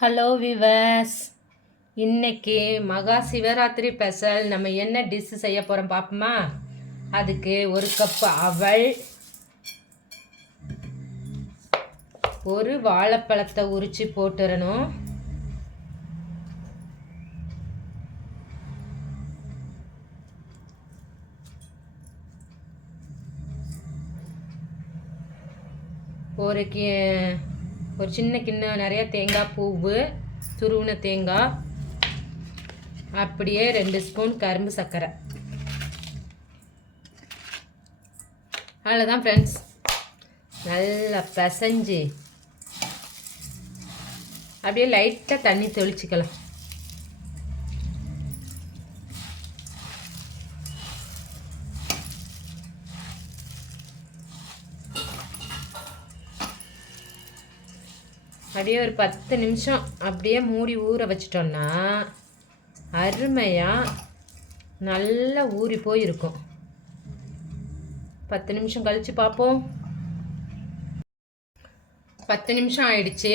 Hello viewers, இன்னைக்கு மகா Shivaratri special. நம்ம என்ன டிஷ் செய்ய போகிறோம் பார்ப்போமா? அதுக்கு ஒரு கப் அவல், ஒரு வாழைப்பழத்தை உரித்து போட்டுறணும். ஒரு சின்ன கிண்ணம் நிறைய தேங்காய் பூவு, துருவின தேங்காய், அப்படியே 2 ஸ்பூன் கரும்பு சர்க்கரை. அவ்வளோதான் ஃப்ரெண்ட்ஸ். நல்லா பிசைஞ்சு அப்படியே லைட்டாக தண்ணி தெளிச்சிக்கலாம். அப்படியே ஒரு 10 நிமிஷம் அப்படியே மூடி ஊற வச்சிட்டோன்னா அருமையாக நல்லா ஊறி போயிருக்கும். 10 நிமிஷம் கழித்து பார்ப்போம். 10 நிமிஷம் ஆயிடுச்சு.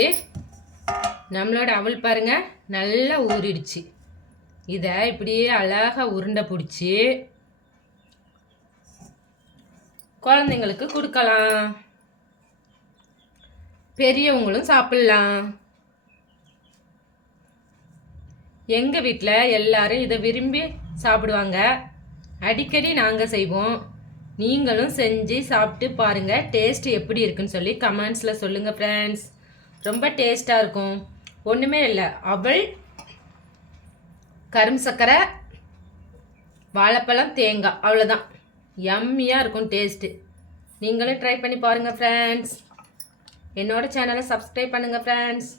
நம்மளோட அவல் பாருங்கள் நல்லா ஊறிடுச்சு. இதை இப்படியே அழகாக உருண்டை பிடிச்சி குழந்தைங்களுக்கு கொடுக்கலாம். பெரியவங்களும் சாப்பிட்லாம். எங்கள் வீட்டில் எல்லாரும் இதை விரும்பி சாப்பிடுவாங்க. அடிக்கடி நாங்கள் செய்வோம். நீங்களும் செஞ்சு சாப்பிட்டு பாருங்கள். டேஸ்ட் எப்படி இருக்குன்னு சொல்லி கமெண்ட்ஸில் சொல்லுங்கள் ஃப்ரெண்ட்ஸ். ரொம்ப டேஸ்ட்டாக இருக்கும். ஒன்றுமே இல்லை, அவல், கரும்பு சர்க்கரை, வாழைப்பழம், தேங்காய், அவ்வளோதான். யம்மியாக இருக்கும் டேஸ்ட்டு. நீங்களும் ட்ரை பண்ணி பாருங்கள் ஃப்ரெண்ட்ஸ். என்னோட சேனலை சப்ஸ்கிரைப் பண்ணுங்கள் ஃப்ரெண்ட்ஸ்.